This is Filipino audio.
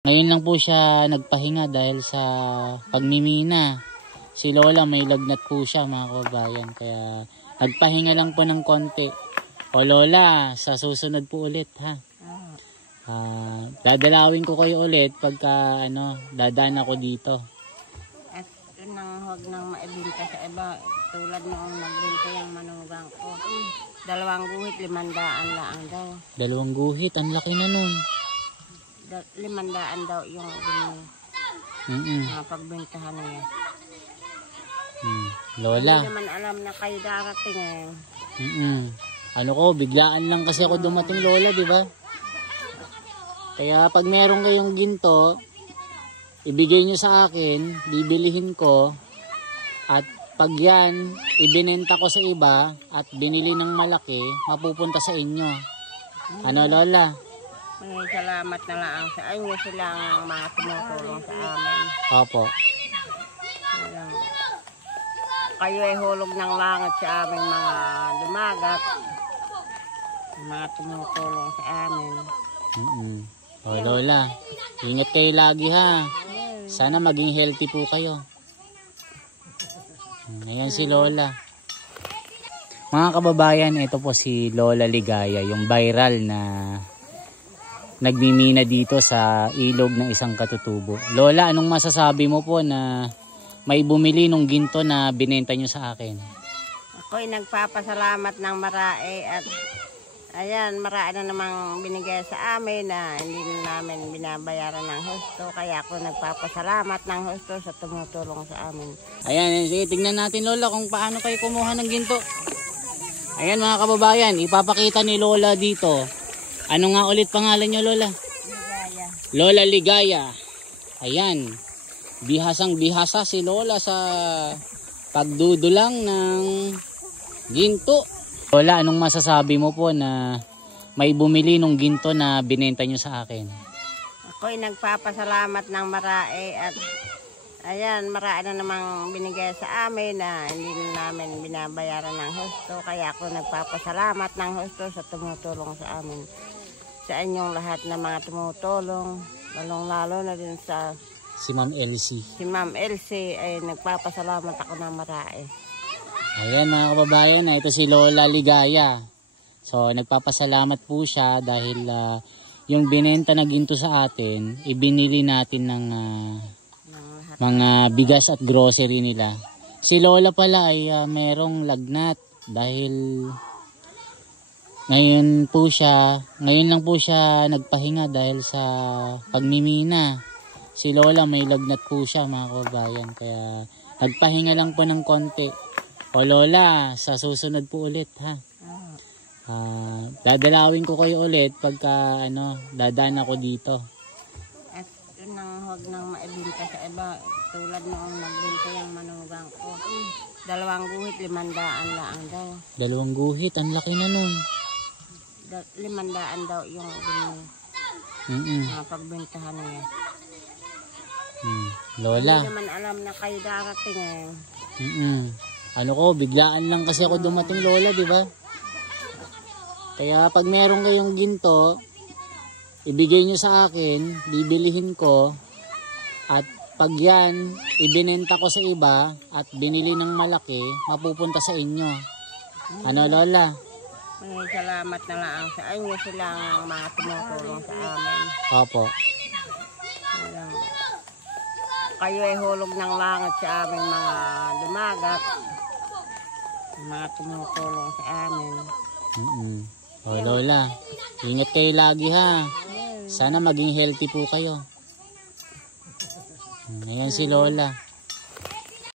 Ngayon lang po siya nagpahinga dahil sa pagmimina. Si Lola may lagnat po siya mga kababayan, kaya nagpahinga lang po ng konti. O Lola, sa susunod po ulit ha. Dadalawin ko kayo ulit pagka dadaan ako dito. At nang huwag nang maibinta sa iba, tulad noong nagbinta yung manugang ko. 2 guhit, 500 lang daw. 2 guhit, ang laki na nun. 500 daw yung mga pagbintahan niya. Lola. Hindi naman alam na kayo darating eh. Ano ko, biglaan lang kasi ako dumating Lola, di ba? Kaya pag meron kayong ginto, ibigay nyo sa akin, bibilihin ko, at pag yan, ibinenta ko sa iba, at binili ng malaki, mapupunta sa inyo. Ano Lola? May salamat na lang sa inyo, silang mga tumutulong sa amin. Opo. Kayo ay hulog ng langit sa aming mga dumagat. Mga tumutulong sa amin. O Lola, ingat kayo lagi ha. Sana maging healthy po kayo. Ayan si Lola. Mga kababayan, ito po si Lola Ligaya, yung viral na nagmimina dito sa ilog ng isang katutubo. Lola, anong masasabi mo po na may bumili nung ginto na binenta nyo sa akin? Ako'y nagpapasalamat ng marami at ayan, marami na namang binigay sa amin na hindi namin binabayaran ng husto. Kaya ako nagpapasalamat ng husto sa tumutulong sa amin. Ayan, sige, tignan natin Lola kung paano kayo kumuha ng ginto. Ayan mga kababayan, ipapakita ni Lola dito. Ano nga ulit pangalan nyo Lola? Ligaya. Lola Ligaya. Ayan. Bihasang bihasa si Lola sa pagdudulang ng ginto. Lola, anong masasabi mo po na may bumili nung ginto na binenta nyo sa akin? Ako'y nagpapasalamat ng marami at ayan, marami na namang binigay sa amin na hindi namin binabayaran ng husto. Kaya ako nagpapasalamat ng husto sa tumutulong sa amin. Sa inyong lahat na mga tumutulong, lalong-lalo na din sa si Ma'am Elsie. Si Ma'am Elsie ay nagpapasalamat ako ng marami. Ayan mga kababayan, ito si Lola Ligaya. So nagpapasalamat po siya dahil yung binenta na ginto sa atin, ibinili natin ng mga bigas at grocery nila. Si Lola pala ay merong lagnat dahil ngayon lang po siya nagpahinga dahil sa pagmimina. Si Lola may lagnat po siya mga kababayan, kaya nagpahinga lang po ng konti. O Lola, sa susunod po ulit ha. Dadalawin ko kayo ulit pagka dadaan ako dito. At nang huwag nang maibinta sa iba, tulad noong nagbinta yung manugang ko. 2 guhit, 500 lang daw. 2 guhit, ang laki na nun. 500 daw yung mga pagbintahan niya. Lola. Hindi naman alam na kayo darating eh. Ano ko, biglaan lang kasi ako dumating Lola, di ba? Kaya pag meron kayong ginto, ibigay nyo sa akin, bibilihin ko, at pag yan, ibinenta ko sa iba, at binili ng malaki, mapupunta sa inyo. Ano Lola? May salamat na lang sa inyo, silang mga tumutulong sa amin. Opo. Kayo ay hulog ng langit sa aming mga dumagat. Mga tumutulong sa amin. O Lola, ingat kayo lagi ha. Sana maging healthy po kayo. Ayan si Lola.